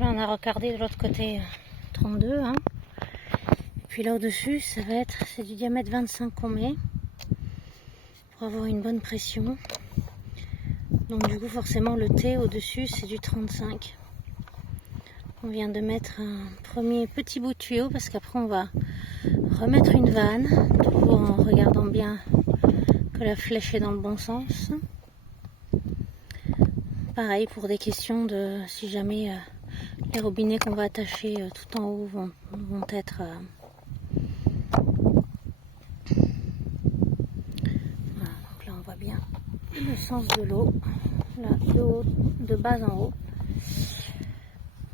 là on a regardé de l'autre côté 32 hein. Et puis là au dessus ça va être, c'est du diamètre 25 qu'on met pour avoir une bonne pression. Donc du coup forcément le T au dessus c'est du 35. On vient de mettre un premier petit bout de tuyau parce qu'après on va remettre une vanne, toujours en regardant bien que la flèche est dans le bon sens. Pareil pour des questions de si jamais les robinets qu'on va attacher tout en haut vont être voilà, donc là on voit bien le sens de l'eau, là de bas en haut.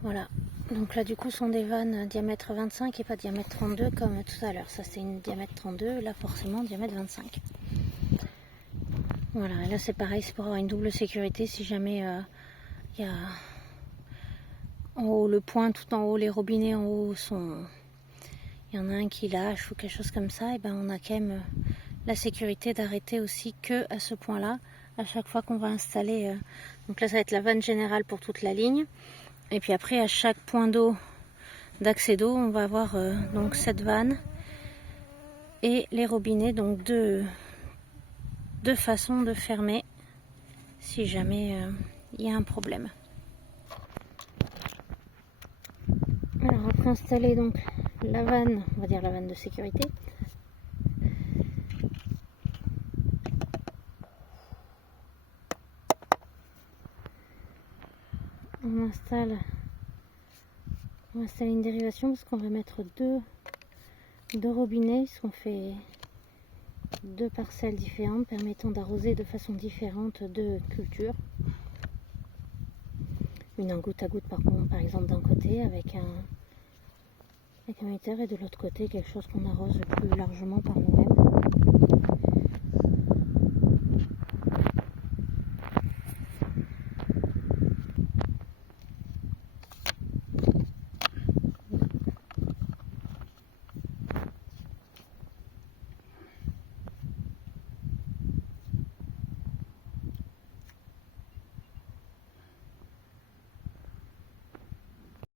Voilà, donc là du coup sont des vannes diamètre 25 et pas diamètre 32 comme tout à l'heure. Ça c'est une diamètre 32, là forcément diamètre 25. Voilà, et là c'est pareil, c'est pour avoir une double sécurité si jamais il y a en haut le point tout en haut, les robinets en haut sont, il y en a un qui lâche ou quelque chose comme ça, et ben on a quand même la sécurité d'arrêter aussi que à ce point là à chaque fois qu'on va installer. Donc là ça va être la vanne générale pour toute la ligne, et puis après à chaque point d'eau, d'accès d'eau, on va avoir donc cette vanne et les robinets, donc deux façons de fermer si jamais il y a un problème. Alors après installer donc la vanne, on va dire la vanne de sécurité. On va installer une dérivation parce qu'on va mettre deux robinets, puisqu'on fait deux parcelles différentes permettant d'arroser de façon différente deux cultures. Une en goutte à goutte par exemple d'un côté avec un émetteur et de l'autre côté quelque chose qu'on arrose plus largement par nous-mêmes.